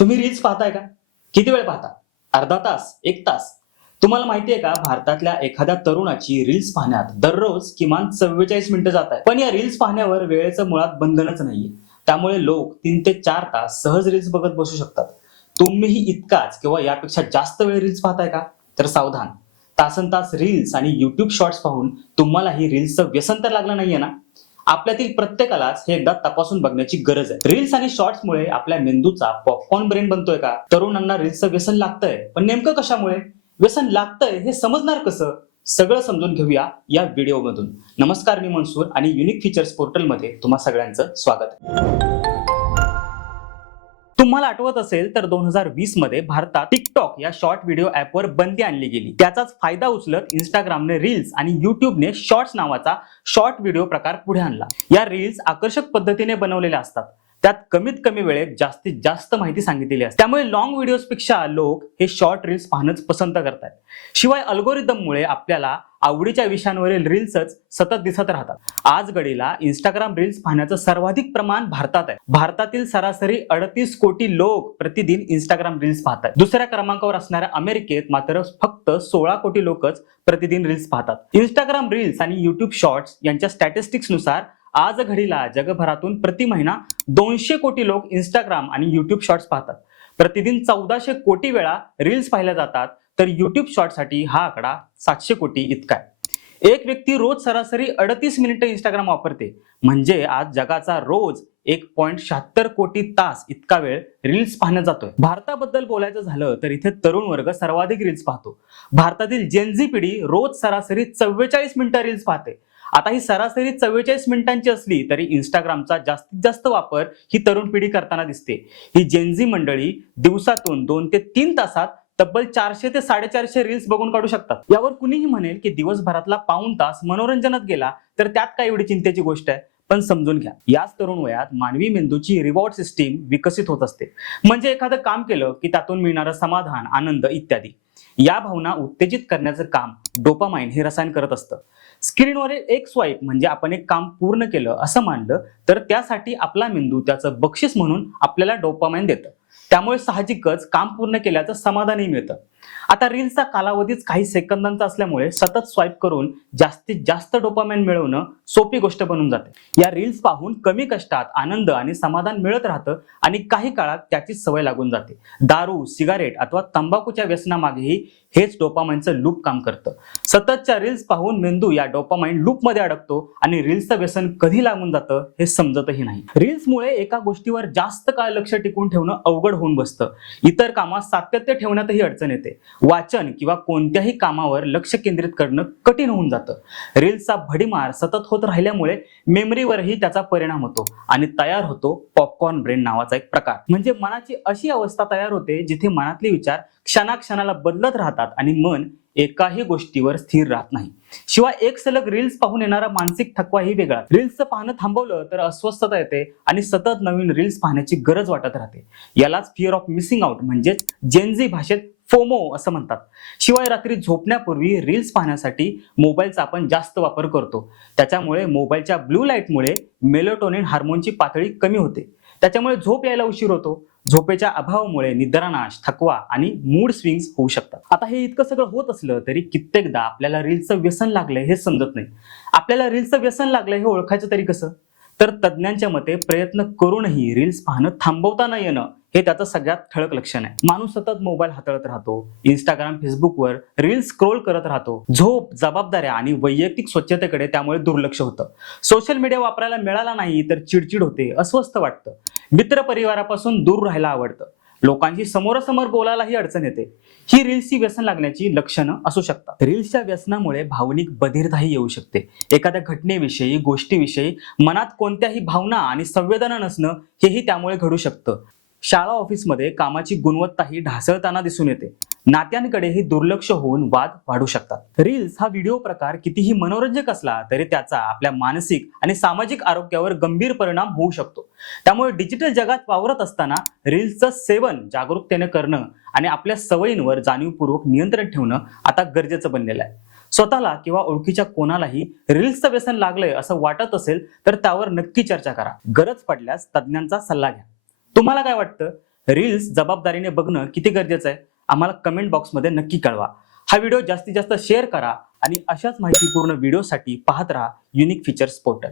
तुम्ही रील्स पाहताय का? किती वेळ पाहता? अर्धा तास एक तास. तुम्हाला माहिती आहे का भारतातल्या एखाद्या तरुणाची रील्स पाहण्यात दररोज किमान चव्वेचाळीस मिनिटं जात आहे पण या रील्स पाहण्यावर वेळेचं मुळात बंधनच नाहीये. त्यामुळे लोक तीन ते चार तास सहज रील्स बघत बसू शकतात. तुम्हीही इतकाच किंवा यापेक्षा जास्त वेळ रील्स पाहताय का? तर सावधान. तासन तास रील्स आणि युट्यूब शॉर्ट्स पाहून तुम्हालाही रील्सचं व्यसन तर लागलं नाहीये ना? आपल्यातील प्रत्येकालाच हे एकदा तपासून बघण्याची गरज आहे. रील्स आणि शॉर्ट्समुळे आपल्या मेंदूचा पॉपकॉर्न ब्रेन बनतोय का? तरुणांना रील्सचं व्यसन लागतंय. पण नेमकं कशामुळे? व्यसन लागतंय हे समजणार कसं? सगळं समजून घेऊया या व्हिडिओमधून. नमस्कार मी मनसूर आणि युनिक फीचर्स पोर्टलमध्ये तुम्हा सगळ्यांचं स्वागत. तुम्हाला आठवत असेल तर दोन हजार वीसमध्ये भारतात टिकटॉक या शॉर्ट व्हिडिओ ऍपवर बंदी आणली गेली. त्याचाच फायदा उचलत इंस्टाग्रामने रील्स आणि युट्यूबने शॉर्ट्स नावाचा शॉर्ट व्हिडिओ प्रकार पुढे आणला. या रील्स आकर्षक पद्धतीने बनवलेल्या असतात. त्यात कमीत कमी वेळेत जास्तीत जास्त माहिती सांगितलेली असते. त्यामुळे लॉंग व्हिडिओजपेक्षा लोक हे शॉर्ट रील्स पाहणंच पसंत करतात. शिवाय अल्गोरिदममुळे आपल्याला आवडीच्या विषयांवरील रील्सच सतत दिसत राहतात. आज घडीला इंस्टाग्राम रील्स पाहण्याचं सर्वाधिक प्रमाण भारतात आहे. भारतातील सरासरी अडतीस कोटी लोक प्रतिदिन इंस्टाग्राम रील्स पाहतात. दुसऱ्या क्रमांकावर असणाऱ्या अमेरिकेत मात्र फक्त सोळा कोटी लोकच प्रतिदिन रील्स पाहतात. इंस्टाग्राम रील्स आणि युट्यूब शॉर्ट्स यांच्या स्टॅटिस्टिक्सनुसार आज घडीला जगभरातून प्रति महिना दोनशे कोटी लोक इंस्टाग्राम आणि युट्यूब शॉर्ट्स पाहतात. प्रतिदिन चौदाशे कोटी वेळा रील्स पाहिल्या जातात तर युट्यूब शॉर्टसाठी हा आकडा सातशे कोटी इतका आहे. एक व्यक्ती रोज सरासरी अडतीस मिनिटं इंस्टाग्राम वापरते. म्हणजे आज जगाचा रोज एक पॉईंट शहात्तर कोटी तास इतका वेळ रील्स पाहण्यात जातोय. भारताबद्दल बोलायचं झालं तर इथे तरुण वर्ग सर्वाधिक रील्स पाहतो. भारतातील जेनझी पिढी रोज सरासरी चव्वेचाळीस मिनिटं रील्स पाहते. आता ही सरासरी चव्वेचाळीस मिनिटांची असली तरी इंस्टाग्रामचा जास्तीत जास्त वापर ही तरुण पिढी करताना दिसते. ही जेनझी मंडळी दिवसातून दोन ते तीन तासात तब्बल चारशे ते साडेचारशे रील्स बघून काढू शकतात. यावर कुणीही म्हणेल की दिवसभरातला पाऊण तास मनोरंजनात गेला तर त्यात काय एवढी चिंतेची गोष्ट आहे? पण समजून घ्या. याच तरुण वयात मानवी मेंदूची रिवॉर्ड सिस्टीम विकसित होत असते. म्हणजे एखादं काम केलं की त्यातून मिळणारं समाधान आनंद इत्यादी. या भावना उत्तेजित करण्याचं काम डोपामाइन हे रसायन करत असतं. स्क्रीनवर एक स्वाईप म्हणजे आपण एक काम पूर्ण केलं असं मानलं तर त्यासाठी आपला मेंदू त्याचं बक्षीस म्हणून आपल्याला डोपामाइन देतं. त्यामुळे साहजिकच काम पूर्ण केल्याचं समाधानही मिळतं. आता रील्सचा कालावधीच काही सेकंदांचा असल्यामुळे सतत स्वाईप करून जास्तीत जास्त डोपामेन मिळवणं सोपी गोष्ट बनून जाते. या रील्स पाहून कमी कष्टात आनंद आणि समाधान मिळत राहतं आणि काही काळात त्याची सवय लागून जाते. दारू सिगारेट अथवा तंबाखूच्या व्यसनामागेही हेच डोपामाइनचं लूप काम करतं. सततच्या रील्स पाहून मेंदू या डोपामाइन लूपमध्ये अडकतो आणि रील्सचं व्यसन कधी लागून जातं हे समजतही नाही. रील्समुळे एका गोष्टीवर जास्त काळ लक्ष टिकून ठेवणं अवघड होऊन बसतं. इतर कामात सातत्य ठेवण्यातही अडचण येते. वाचन किंवा कोणत्याही कामावर लक्ष केंद्रित करणं कठीण होऊन जातं. रील्सचा भडीमार सतत होत राहिल्यामुळे मेमरीवरही त्याचा परिणाम होतो आणि तयार होतो पॉपकॉर्न ब्रेन नावाचा एक प्रकार. म्हणजे मनाची अशी अवस्था तयार होते जिथे मनातले विचार क्षणाक्षणाला बदलत राहतात आणि मन एकाही गोष्टीवर स्थिर राहत नाही. शिवाय एक सलग रील्स पाहून येणारा मानसिक थकवाही वेगळा. रील्सचं पाहणं थांबवलं तर अस्वस्थता येते आणि सतत नवीन रील्स पाहण्याची गरज वाटत राहते. यालाच फिअर ऑफ मिसिंग आउट म्हणजेच जेनझी भाषेत फोमो असं म्हणतात. शिवाय रात्री झोपण्यापूर्वी रील्स पाहण्यासाठी मोबाईलचा आपण जास्त वापर करतो. त्याच्यामुळे मोबाईलच्या ब्लू लाईटमुळे मेलोटोनिन हार्मोनची पातळी कमी होते. त्याच्यामुळे झोप यायला उशीर होतो. झोपेच्या अभावामुळे निद्रानाश थकवा आणि मूड स्विंग्स होऊ शकतात. आता हे इतकं सगळं होत असलं तरी कित्येकदा आपल्याला रील्सचं व्यसन लागलंय हे समजत नाही. आपल्याला रील्सचं व्यसन लागलंय हे ओळखायचं तरी कसं? तर तज्ज्ञांच्या मते प्रयत्न करूनही रील्स पाहणं थांबवता न येणं हे त्याचं सगळ्यात ठळक लक्षण आहे. माणूस सतत मोबाईल हाताळत राहतो इंस्टाग्राम फेसबुकवर रील्स स्क्रोल करत राहतो. झोप जबाबदाऱ्या आणि वैयक्तिक स्वच्छतेकडे त्यामुळे दुर्लक्ष होतं. सोशल मीडिया वापरायला मिळाला नाही तर चिडचिड होते अस्वस्थ वाटतं. मित्र परिवारापासून दूर राहायला आवडतं. लोकांशी समोरासमोर बोलायलाही अडचण येते. ही रील्सची व्यसन लागण्याची लक्षणं असू शकतात. रील्सच्या व्यसनामुळे भावनिक बधिरताही येऊ शकते. एखाद्या घटनेविषयी गोष्टीविषयी मनात कोणत्याही भावना आणि संवेदना नसणं हेही त्यामुळे घडू शकतं. शाळा ऑफिसमध्ये कामाची गुणवत्ताही ढासळताना दिसून येते. नात्यांकडेही दुर्लक्ष होऊन वाद वाढू शकतात. रील्स हा व्हिडिओ प्रकार कितीही मनोरंजक असला तरी त्याचा आपल्या मानसिक आणि सामाजिक आरोग्यावर गंभीर परिणाम होऊ शकतो. त्यामुळे डिजिटल जगात वावरत असताना रील्सचं सेवन जागरूकतेने करणं आणि आपल्या सवयींवर जाणीवपूर्वक नियंत्रण ठेवणं आता गरजेचं बनलेलं आहे. स्वतःला किंवा ओळखीच्या कोणालाही रील्सचं व्यसन लागलंय असं वाटत असेल तर त्यावर नक्की चर्चा करा. गरज पडल्यास तज्ज्ञांचा सल्ला घ्या. तुम्हाला काय वाटतं? रील्स जबाबदारीने बघणं किती गरजेचं आहे? आम्हाला कमेंट बॉक्समध्ये नक्की कळवा. हा व्हिडिओ जास्तीत जास्त शेअर करा आणि अशाच माहितीपूर्ण व्हिडिओसाठी पाहत राहा युनिक फीचर्स पोर्टल